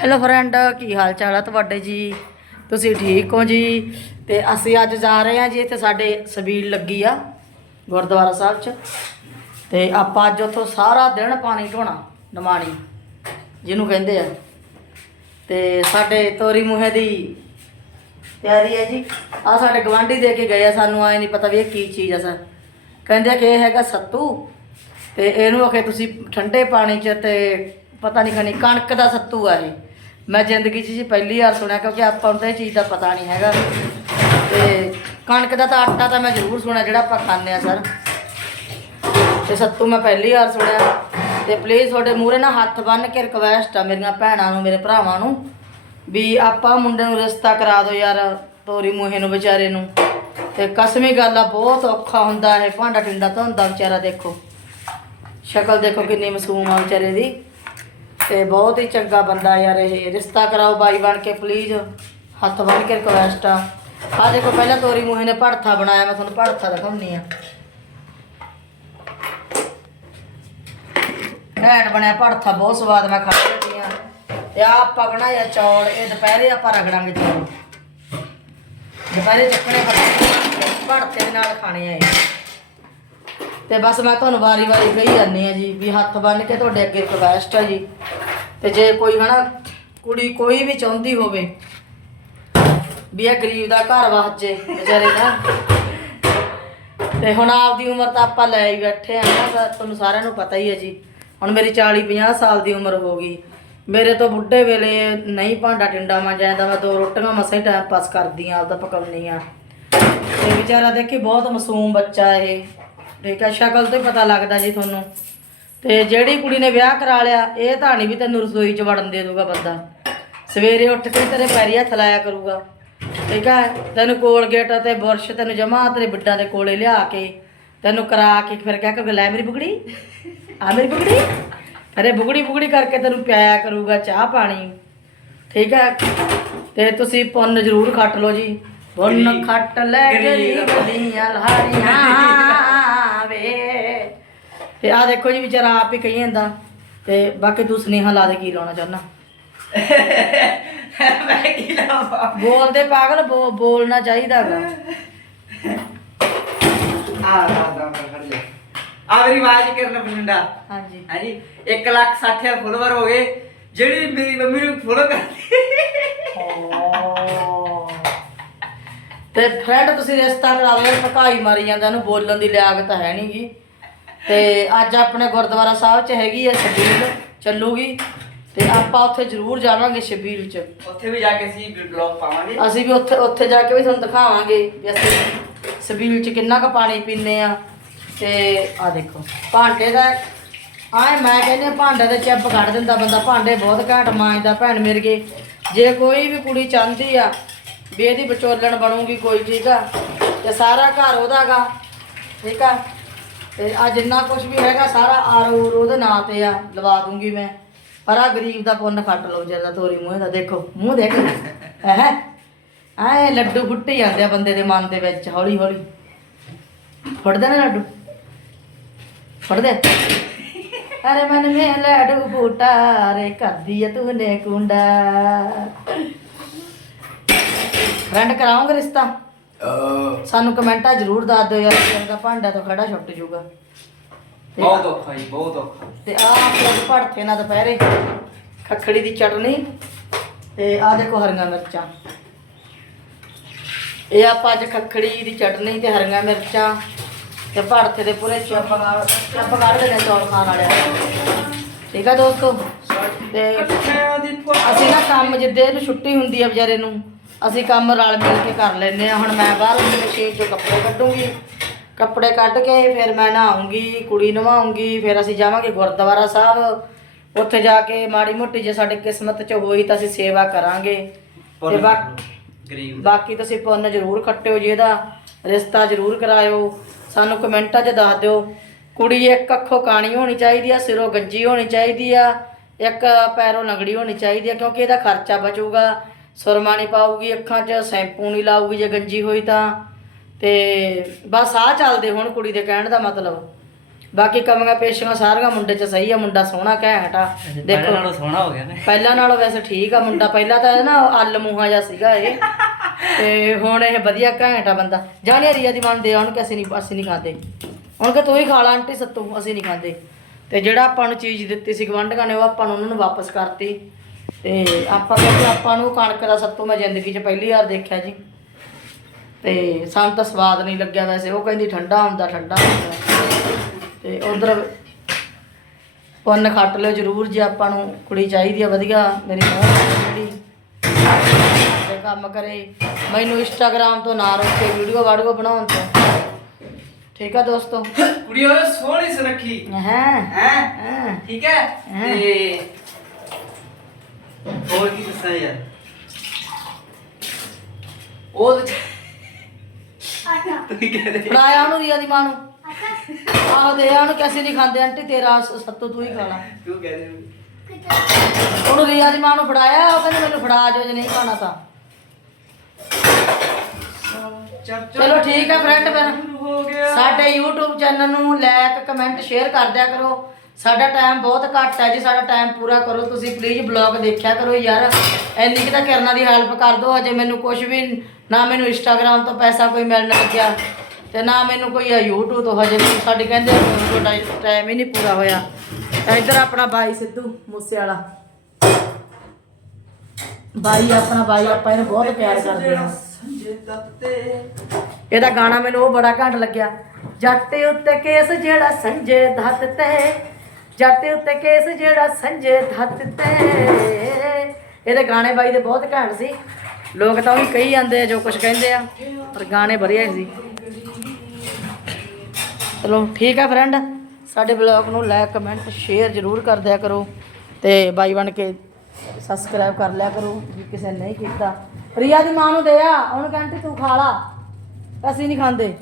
Hello friend ਕੀ ਹਾਲ ਚਾਲ ਆ ਤੁਹਾਡੇ ਜੀ? ਤੁਸੀਂ ਠੀਕ ਹੋ ਜੀ? ਤੇ ਅਸੀਂ ਅੱਜ ਜਾ ਰਹੇ ਹਾਂ ਜੀ, ਇੱਥੇ ਸਾਡੇ ਸਬੀਲ ਲੱਗੀ ਆ ਗੁਰਦੁਆਰਾ ਸਾਹਿਬ 'ਚ। ਤੇ ਆਪਾਂ ਅੱਜ ਉੱਥੋਂ ਸਾਰਾ ਦਿਨ ਪਾਣੀ ਢੋਣਾ, ਨਮਾਣੀ, ਜਿਹਨੂੰ ਕਹਿੰਦੇ ਆ। ਤੇ ਸਾਡੇ ਤੋਰੀ ਮੂਹੇ ਦੀ ਤਿਆਰੀ ਹੈ ਜੀ। ਆ ਸਾਡੇ ਗਵਾਂਢੀ ਦੇ ਕੇ ਗਏ ਆ, ਸਾਨੂੰ ਆਏ ਨਹੀਂ ਪਤਾ ਵੀ ਇਹ ਕੀ ਚੀਜ਼ ਆ ਸਰ। ਕਹਿੰਦੇ ਆ ਕਿ ਇਹ ਹੈਗਾ ਸੱਤੂ। ਤੇ ਇਹਨੂੰ ਆਖੇ ਤੁਸੀਂ ਠੰਡੇ ਪਾਣੀ 'ਚ ਤੇ ਪਤਾ ਨਹੀਂ ਖਣੀ ਕਣਕ ਦਾ ਸੱਤੂ ਆ ਇਹ। ਮੈਂ ਜ਼ਿੰਦਗੀ 'ਚ ਜੀ ਪਹਿਲੀ ਵਾਰ ਸੁਣਿਆ ਕਿਉਂਕਿ ਆਪਾਂ ਨੂੰ ਤਾਂ ਇਹ ਚੀਜ਼ ਦਾ ਪਤਾ ਨਹੀਂ ਹੈਗਾ। ਤੇ ਕਣਕ ਦਾ ਤਾਂ ਆਟਾ ਤਾਂ ਮੈਂ ਜ਼ਰੂਰ ਸੁਣਿਆ, ਜਿਹੜਾ ਆਪਾਂ ਖਾਂਦੇ ਆ ਸਰ। ਤੇ ਸੱਤੂ ਮੈਂ ਪਹਿਲੀ ਵਾਰ ਸੁਣਿਆ। ਤੇ ਪਲੀਜ਼ ਤੁਹਾਡੇ ਮੂਹਰੇ ਨਾਲ ਹੱਥ ਬੰਨ ਕੇ ਰਿਕਵੈਸਟ ਆ ਮੇਰੀਆਂ ਭੈਣਾਂ ਨੂੰ, ਮੇਰੇ ਭਰਾਵਾਂ ਨੂੰ, ਵੀ ਆਪਾਂ ਮੁੰਡੇ ਨੂੰ ਰਿਸ਼ਤਾ ਕਰਾ ਦਿਓ ਯਾਰ, ਤੋਰੀ ਮੂਹੇ ਨੂੰ ਵਿਚਾਰੇ ਨੂੰ। ਤੇ ਕਸਮੀ ਗੱਲ ਆ, ਬਹੁਤ ਔਖਾ ਹੁੰਦਾ ਇਹ ਭਾਂਡਾ ਟਿੰਡਾ ਧੋਂਦਾ ਵਿਚਾਰਾ ਦੇਖੋ। ਸ਼ਕਲ ਦੇਖੋ ਕਿੰਨੀ ਮਸੂਮ ਆ ਵਿਚਾਰੇ ਦੀ। ਤੇ ਬਹੁਤ ਹੀ ਚੰਗਾ ਬੰਦਾ ਯਾਰ ਇਹ ਰਿਸ਼ਤਾ ਕਰਾਓ ਬਾਈ ਬਣ ਕੇ ਪਲੀਜ਼ ਹੱਥ ਬੰਨ ਕੇ ਰਿਕਵੈਸਟ ਆ। ਆ ਦੇਖੋ, ਪਹਿਲਾਂ ਤੋਰੀ ਮੂਹੇ ਨੇ ਭੜਥਾ ਬਣਾਇਆ, ਮੈਂ ਤੁਹਾਨੂੰ ਭੜਥਾ ਦਿਖਾਉਣੀ ਆ ਘੈਂਟ ਬਣਿਆ ਭੜਥਾ, ਬਹੁਤ ਸਵਾਦ ਮੈਂ ਖਾ ਰਹੀ ਆ ਤੇ ਆ ਆਪਾਂ ਬਣਾਇਆ ਚੌਲ, ਇਹ ਦੁਪਹਿਰੇ ਆਪਾਂ ਰਗੜਾਂਗੇ ਚੌਲ। ਦੁਪਹਿਰੇ ਚੱਕਣੇ ਭੜਥੇ ਦੇ ਨਾਲ ਖਾਣੇ ਆ ਇਹ। ਤੇ ਬਸ ਮੈਂ ਤੁਹਾਨੂੰ ਵਾਰੀ-ਵਾਰੀ ਕਹੀ ਜਾਂਦੀ ਆ ਜੀ, ਵੀ ਹੱਥ ਬੰਨ ਕੇ ਤੁਹਾਡੇ ਅੱਗੇ ਰਿਕਵੈਸਟ ਆ ਜੀ। ਤੇ ਜੇ ਕੋਈ ਹਨਾ ਕੁੜੀ ਕੋਈ ਵੀ ਚਾਹੁੰਦੀ ਹੋਵੇ ਵੀ ਇਹ ਗਰੀਬ ਦਾ ਘਰ ਵਸ ਜੇ ਵਿਚਾਰੇ ਦਾ। ਤੇ ਹੁਣ ਆਪਦੀ ਉਮਰ ਤਾਂ ਆਪਾਂ ਲੈ ਹੀ ਬੈਠੇ ਆ ਨਾ ਤੁਹਾਨੂੰ ਸਾਰਿਆਂ ਨੂੰ ਪਤਾ ਹੀ ਹੈ ਜੀ। ਹੁਣ ਮੇਰੀ 40 50 ਸਾਲ ਦੀ ਉਮਰ ਹੋ ਗਈ। ਮੇਰੇ ਤੋਂ ਬੁੱਢੇ ਵੇਲੇ ਨਹੀਂ ਭਾਂਡਾ ਟਿੰਡਾ ਮਾਂ ਜਾਂਦਾ, ਮੈਂ ਦੋ ਰੋਟੀਆਂ ਮਸਾਂ ਹੀ ਟਾਈਮ ਪਾਸ ਕਰਦੀ ਆ, ਆਪਦਾ ਪਕਾਉਣੀ ਆ। ਤੇ ਵਿਚਾਰਾ ਦੇਖੀ ਬਹੁਤ ਮਾਸੂਮ ਬੱਚਾ ਇਹ। ਠੀਕ ਹੈ, ਸ਼ਕਲ ਤੋਂ ਹੀ ਪਤਾ ਲੱਗਦਾ ਜੀ ਤੁਹਾਨੂੰ। ਤੇ ਜਿਹੜੀ ਕੁੜੀ ਨੇ ਵਿਆਹ ਕਰਾ ਲਿਆ ਇਹ ਤਾਂ ਨਹੀਂ ਵੀ ਤੈਨੂੰ ਰਸੋਈ 'ਚ ਵੜਨ ਦੇ ਦੂਗਾ ਬੰਦਾ। ਸਵੇਰੇ ਉੱਠ ਕੇ ਤੇਰੇ ਪੈਰੀ ਹੱਥ ਲਾਇਆ ਕਰੂਗਾ। ਠੀਕ ਹੈ ਤੈਨੂੰ ਕੋਲਗੇਟ ਅਤੇ ਬੁਰਸ਼ ਤੈਨੂੰ ਜਮਾ ਤੇਰੇ ਬਿੱਡਾਂ ਦੇ ਕੋਲੇ ਲਿਆ ਕੇ ਤੈਨੂੰ ਕਰਾ ਕੇ ਫਿਰ ਕਹਿ ਕੇ ਲੈ ਮੇਰੀ ਬੁਗੜੀ ਆ ਮੇਰੀ ਬੁਗੜੀ। ਅਰੇ ਬੁਗੜੀ ਬੁਗੜੀ ਕਰਕੇ ਤੈਨੂੰ ਪਿਆਇਆ ਕਰੂਗਾ ਚਾਹ ਪਾਣੀ। ਠੀਕ ਹੈ ਤੇ ਤੁਸੀਂ ਪੁੰਨ ਜ਼ਰੂਰ ਖੱਟ ਲਓ ਜੀ। ਪੁੰਨ ਖੱਟ ਲੈ ਗਰੀਬ ਦੀਆਂ ਲਹਾਰੀਆਂ ਤੇ ਆ ਦੇਖੋ ਜੀ ਵਿਚਾਰਾ ਆਪ ਹੀ ਕਹੀ ਜਾਂਦਾ ਤੇ ਬਾਕੀ ਤੂੰ ਸੁਨੇਹਾ ਲਾ ਦੇ ਕੀ ਲਾਉਣਾ ਚਾਹੁੰਦਾ। ਮੈਂ ਕੀ ਲਾਵਾਂ? ਬੋਲਦੇ ਪਾਗਲ ਬੋ- ਬੋਲਣਾ ਚਾਹੀਦਾਗਾ। ਆ ਆ ਦਾ ਕਰ ਲੈ। ਆ ਮੇਰੀ ਆਵਾਜ਼ ਕਰਨ ਬੁੰਡਾ ਹਾਂਜੀ। ਹਾਂਜੀ 1 ਲੱਖ 60 ਹਜ਼ਾਰ ਫੋਲੋਵਰ ਹੋ ਗਏ। ਜਿਹੜੀ ਮੇਰੀ ਮੰਮੀ ਨੂੰ ਫੋਲੋ ਕਰਦੀ ਤੇ ਫਰੈਂਡ ਤੁਸੀਂ ਰਿਸ਼ਤਾ ਕਰਾ ਲਿਆ ਭਕਾਈ ਮਾਰੀ ਜਾਂਦਾ ਇਹਨੂੰ ਬੋਲਣ ਦੀ ਲਿਆਕਤ ਹੈ ਨਹੀਂਗੀ ਤੇ ਅੱਜ ਆਪਣੇ ਗੁਰਦੁਆਰਾ ਸਾਹਿਬ 'ਚ ਹੈਗੀ ਹੈ ਛਬੀਲ ਚੱਲੂਗੀ। ਤੇ ਆਪਾਂ ਉੱਥੇ ਜ਼ਰੂਰ ਜਾਵਾਂਗੇ ਛਬੀਲ 'ਚ। ਉੱਥੇ ਵੀ ਜਾ ਕੇ ਅਸੀਂ ਬਲੌਗ ਪਾਵਾਂਗੇ। ਅਸੀਂ ਵੀ ਉੱਥੇ ਉੱਥੇ ਜਾ ਕੇ ਵੀ ਤੁਹਾਨੂੰ ਦਿਖਾਵਾਂਗੇ ਵੀ ਅਸੀਂ ਛਬੀਲ 'ਚ ਕਿੰਨਾ ਕੁ ਪਾਣੀ ਪੀਂਦੇ ਆ। ਤੇ ਆ ਦੇਖੋ ਭਾਂਡੇ ਦਾ ਆਏ ਮੈਂ ਕਹਿੰਦੀ ਭਾਂਡੇ ਦੇ ਚੱਬ ਕੱਢ ਦਿੰਦਾ ਬੰਦਾ ਭਾਂਡੇ ਬਹੁਤ ਘੈਂਟ ਮਾਂਜਦਾ ਭੈਣ ਮਿਰਗੇ ਜੇ ਕੋਈ ਵੀ ਕੁੜੀ ਚਾਹੁੰਦੀ ਆ ਵੀ ਇਹਦੀ ਵਿਚੋਲਣ ਬਣੂਗੀ ਕੋਈ ਠੀਕ ਆ? ਤੇ ਸਾਰਾ ਘਰ ਉਹਦਾਗਾ ਠੀਕ ਆ? ਤੇ ਆ ਜਿੰਨਾ ਕੁਝ ਵੀ ਹੈਗਾ, ਸਾਰਾ ਆਰੋ ਉਹਦੇ ਨਾਂ ਤੇ ਆ, ਲਵਾ ਦੂੰਗੀ ਮੈਂ। ਪਰ ਆ ਗਰੀਬ ਦਾ ਪੁੰਨ ਖੱਟ ਲਓ ਜਰਾ ਤੋਰੀ ਮੂੰਹ ਦਾ, ਦੇਖੋ, ਮੂੰਹ ਦੇਖ। ਹੈ? ਆਏ ਲੱਡੂ ਫੁੱਟ ਜਾਂਦੇ ਆ ਬੰਦੇ ਦੇ ਮਨ ਦੇ ਵਿੱਚ ਹੌਲੀ ਹੌਲੀ ਫੁੱਟਦੇ ਨੇ ਲੱਡੂ? ਫੁੱਟਦੇ? ਅਰੇ ਮਨ ਮੇ ਲੱਡੂ ਫੁੱਟਾ ਰੇ ਕਰਦੀ ਤੂੰ ਨੇ ਕੁੰਡਾ। ਫਰੈਂਡ ਕਰਾਉਂਗੇ ਰਿਸ਼ਤਾ? ਸਾਨੂੰ ਕਮੈਂਟਾਂ ਜ਼ਰੂਰ ਦੱਸ ਦਿਓ ਯਾਰ ਚੰਗਾ ਭਾਂਡਾ ਤੋਂ ਖੜਾ ਛੁੱਟ ਜਾਊਗਾ। ਤੇ- ਬਹੁਤ ਔਖਾ ਜੀ ਬਹੁਤ ਔਖਾ। ਤੇ ਆਹ ਆਪਣੇ ਭੜਥੇ ਨਾਲ ਦੁਪਹਿਰੇ ਖੱਖੜੀ ਦੀ ਚਟਨੀ ਤੇ ਆਹ ਦੇਖੋ ਹਰੀਆਂ ਮਿਰਚਾਂ। ਇਹ ਆਪਾਂ ਅੱਜ ਖੱਖੜੀ ਦੀ ਚਟਨੀ ਤੇ ਹਰੀਆਂ ਮਿਰਚਾਂ ਤੇ ਭੜਥੇ ਦੇ ਪੂਰੇ ਚੱਪ ਨਾਲ ਚੱਪ ਕੱਢ ਨੇ ਚੌਲ ਖਾਣ ਵਾਲੇ ਠੀਕ ਆ ਦੋਸਤੋ? ਤੇ ਅਸੀਂ ਨਾ ਕੰਮ ਜਿੱਦੇ ਇਹਨੂੰ ਛੁੱਟੀ ਹੁੰਦੀ ਆ ਵਿਚਾਰੇ ਨੂੰ ਅਸੀਂ ਕੰਮ ਰਲ ਮਿਲ ਕੇ ਕਰ ਲੈਂਦੇ ਆ ਹੁਣ ਮੈਂ ਬਾਹਰ ਮਸ਼ੀਨ 'ਚੋਂ ਕੱਪੜੇ ਕੱਢੂੰਗੀ। ਕੱਪੜੇ ਕੱਢ ਕੇ ਫਿਰ ਮੈਂ ਨਹਾਉਂਗੀ ਕੁੜੀ ਨਵਾਉਂਗੀ ਫਿਰ ਅਸੀਂ ਜਾਵਾਂਗੇ ਗੁਰਦੁਆਰਾ ਸਾਹਿਬ। ਉੱਥੇ ਜਾ ਕੇ ਮਾੜੀ ਮੋਟੀ ਜੇ ਸਾਡੇ ਕਿਸਮਤ 'ਚ ਹੋਈ ਤਾਂ ਅਸੀਂ ਸੇਵਾ ਕਰਾਂਗੇ। ਤੇ ਬਾਕੀ ਬਾਕੀ ਤੁਸੀਂ ਪੁੰਨ ਜ਼ਰੂਰ ਖੱਟਿਓ ਜੀ ਇਹਦਾ। ਰਿਸ਼ਤਾ ਜ਼ਰੂਰ ਕਰਾਇਓ। ਸਾਨੂੰ ਕਮੈਂਟਾਂ 'ਚ ਦੱਸ ਦਿਓ। ਕੁੜੀ ਇੱਕ ਅੱਖੋਂ ਕਾਣੀ ਹੋਣੀ ਚਾਹੀਦੀ ਆ ਸਿਰੋਂ ਗੰਜੀ ਹੋਣੀ ਚਾਹੀਦੀ ਆ। ਇੱਕ ਪੈਰੋਂ ਲੰਗੜੀ ਹੋਣੀ ਚਾਹੀਦੀ ਆ ਕਿਉਂਕਿ ਇਹਦਾ ਖਰਚਾ ਬਚੂਗਾ। ਸੁਰਮਾ ਨਹੀਂ ਪਾਊਗੀ ਅੱਖਾਂ 'ਚ ਸ਼ੈਂਪੂ ਨਹੀਂ ਲਾਊਗੀ ਜੇ ਗੰਜੀ ਹੋਈ ਤਾਂ। ਤੇ ਬਸ ਆ ਚੱਲਦੇ ਹੁਣ ਕੁੜੀ ਦੇ ਕਹਿਣ ਦਾ ਮਤਲਬ। ਬਾਕੀ ਕਮੀਆਂ ਪੇਸ਼ੀਆਂ ਸਾਰੀਆਂ ਮੁੰਡੇ 'ਚ ਸਹੀ ਆ ਮੁੰਡਾ ਸੋਹਣਾ ਘੈਂਟ ਆ। ਪਹਿਲਾਂ ਦੇਖੋ। ਨਾਲੋਂ ਸੋਹਣਾ ਹੋ ਗਿਆ ਨੇ। ਪਹਿਲਾਂ ਨਾਲੋਂ ਵੈਸੇ ਠੀਕ ਆ ਮੁੰਡਾ ਪਹਿਲਾਂ ਤਾਂ ਇਹ ਨਾ ਅੱਲ ਮੂੰਹਾ ਜਿਹਾ ਸੀਗਾ ਇਹ। ਤੇ ਹੁਣ ਇਹ ਵਧੀਆ ਘੈਂਟ ਆ ਬੰਦਾ। ਜਾਣੇ ਰੀਆ ਦੀ ਮੰਨਦੇ ਆ ਉਹਨੂੰ ਕਿ ਅਸੀਂ ਨਹੀਂ ਅਸੀਂ ਨਹੀਂ ਖਾਂਦੇ। ਹੁਣ ਕਿ ਤੂੰ ਹੀ ਖਾ ਲਾ ਆਂਟੀ ਸੱਤੂ ਅਸੀਂ ਨਹੀਂ ਖਾਂਦੇ। ਤੇ ਜਿਹੜਾ ਆਪਾਂ ਨੂੰ ਚੀਜ਼ ਦਿੱਤੀ ਸੀ ਗਵੰਡਕਾਂ ਨੇ ਉਹ ਆਪਾਂ ਨੂੰ ਉਹਨਾਂ ਨੂੰ ਵਾਪਸ ਕਰਤੀ। ਤੇ ਆਪਾਂ ਕਹਿੰਦੇ ਆਪਾਂ ਨੂੰ ਕਣਕ ਦਾ ਸੱਤੂ ਮੈਂ ਜ਼ਿੰਦਗੀ 'ਚ ਪਹਿਲੀ ਵਾਰ ਦੇਖਿਆ ਜੀ। ਤੇ ਸਾਨੂੰ ਤਾਂ ਸਵਾਦ ਨਹੀਂ ਲੱਗਿਆ ਵੈਸੇ ਉਹ ਕਹਿੰਦੀ ਠੰਡਾ ਹੁੰਦਾ ਠੰਡਾ ਹੁੰਦਾ। ਤੇ ਉਧਰ ਪੁੰਨ ਖੱਟ ਲਿਓ ਜ਼ਰੂਰ ਜੇ ਆਪਾਂ ਨੂੰ ਕੁੜੀ ਚਾਹੀਦੀ ਆ ਵਧੀਆ। ਮੇਰੀ ਨੂੰਹ ਜਿਹੜੀ। ਤੇ ਕੰਮ ਕਰੇ। ਮੈਨੂੰ ਇੰਸਟਾਗ੍ਰਾਮ ਤੋਂ ਨਾ ਰੋਕੇ ਵੀਡੀਓ ਵਾਡੀਓ ਬਣਾਉਣ ਤੋਂ। ਠੀਕ ਆ ਦੋਸਤੋ? ਕੁੜੀ ਹੋਏ ਸੋਹਣੀ ਸੁਨੱਖੀ। ਹੈ? ਹੈ? ਠੀਕ ਹੈਂ। ਤੇ ਹੋਰ ਕੀ ਦੱਸਾਂ ਯਾਰ? ਉਹ ਤੂੰ ਕੀ ਕਹਿ ਰਹੀ ਫੜਾਇਆ ਉਹਨੂੰ ਰੀਆ ਦੀ ਮਾਂ ਨੂੰ। ਆਹੋ ਦੇ ਆ ਉਹਨੂੰ ਕਿਸੇ ਨਹੀਂ ਖਾਂਦੇ ਆਂਟੀ ਤੇਰਾ ਸ- ਸੱਤੂ ਤੂੰ ਹੀ ਖਾ ਲਾ। ਤੂੰ ਕਹਿ ਰਹੀ ਉਹਨੂੰ ਰੀਆ ਦੀ ਮਾਂ ਨੂੰ ਫੜਾਇਆ ਉਹ ਕਹਿੰਦੀ ਮੈਨੂੰ ਫੜਾ ਜੋ ਜੇ ਨਹੀਂ ਖਾਣਾ ਤਾਂ। ਚਲੋ ਠੀਕ ਹੈ ਫਰੈਂਡ ਫਿਰ। ਹੋ ਗਿਆ। ਸਾਡੇ YouTube ਚੈਨਲ ਨੂੰ ਲਾਈਕ ਕਮੈਂਟ ਸ਼ੇਅਰ ਕਰ ਦਿਆ ਕਰੋ। ਸਾਡਾ ਟਾਈਮ ਬਹੁਤ ਘੱਟ ਹੈ ਜੀ, ਸਾਡਾ ਟਾਈਮ ਪੂਰਾ ਕਰੋ। ਤੁਸੀਂ ਪਲੀਜ਼ ਬਲੌਗ ਦੇਖਿਆ ਕਰੋ ਯਾਰ। ਇੰਨੀ ਕਿ ਤਾਂ ਕਿਰਨਾਂ ਦੀ ਹੈਲਪ ਕਰ ਦਿਓ, ਹਜੇ ਮੈਨੂੰ ਕੁਝ ਵੀ ਨਾ ਮੈਨੂੰ Instagram ਤੋਂ ਪੈਸਾ ਕੋਈ ਮਿਲਣ ਲੱਗਿਆ ਤੇ ਨਾ ਮੈਨੂੰ ਕੋਈ ਆ YouTube ਤੋਂ, ਹਜੇ ਵੀ ਸਾਡੀ ਕਹਿੰਦੇ ਟਾਈਮ ਹੀ ਨਹੀਂ ਪੂਰਾ ਹੋਇਆ। ਇੱਧਰ ਆਪਣਾ ਬਾਈ ਸਿੱਧੂ ਮੂਸੇ ਵਾਲਾ ਬਾਈ, ਆਪਣਾ ਬਾਈ, ਆਪਾਂ ਇਹਨੂੰ ਬਹੁਤ ਪਿਆਰ ਕਰਦੇ ਹਾਂ। ਇਹਦਾ ਗਾਣਾ ਮੈਨੂੰ ਉਹ ਬੜਾ ਘੰਟ ਲੱਗਿਆ। ਜੱਟ ਉੱਤੇ ਕੇਸ ਜਿਹੜਾ ਸੰਜੇ ਧੱਤ ਤੇ ਜੱਟ ਉੱਤੇ ਕੇਸ ਜਿਹੜਾ ਸੰਜੇ ਧੱਤ ਤੇ। ਇਹਦੇ ਗਾਣੇ ਬਾਈ ਦੇ ਬਹੁਤ ਘੈਂਟ ਸੀ। ਲੋਕ ਤਾਂ ਉਹ ਕਹੀ ਜਾਂਦੇ ਆ ਜੋ ਕੁਝ ਕਹਿੰਦੇ ਆ, ਪਰ ਗਾਣੇ ਵਧੀਆ ਸੀ। ਚਲੋ ਠੀਕ ਹੈ ਫਰੈਂਡ ਸਾਡੇ ਬਲੌਗ ਨੂੰ ਲਾਈਕ ਕਮੈਂਟ ਸ਼ੇਅਰ ਜ਼ਰੂਰ ਕਰ ਦਿਆ ਕਰੋ ਤੇ ਬਾਈ ਬਣ ਕੇ ਸਬਸਕ੍ਰਾਈਬ ਕਰ ਲਿਆ ਕਰੋ ਜੇ ਕਿਸੇ ਨੇ ਨਹੀਂ ਕੀਤਾ। ਪ੍ਰਿਆ ਦੀ ਮਾਂ ਨੂੰ ਦੇ ਆ, ਉਹਨੂੰ ਕਹਿੰਦੇ ਤੂੰ ਖਾ ਲਾ। ਅਸੀਂ ਨਹੀਂ ਖਾਂਦੇ।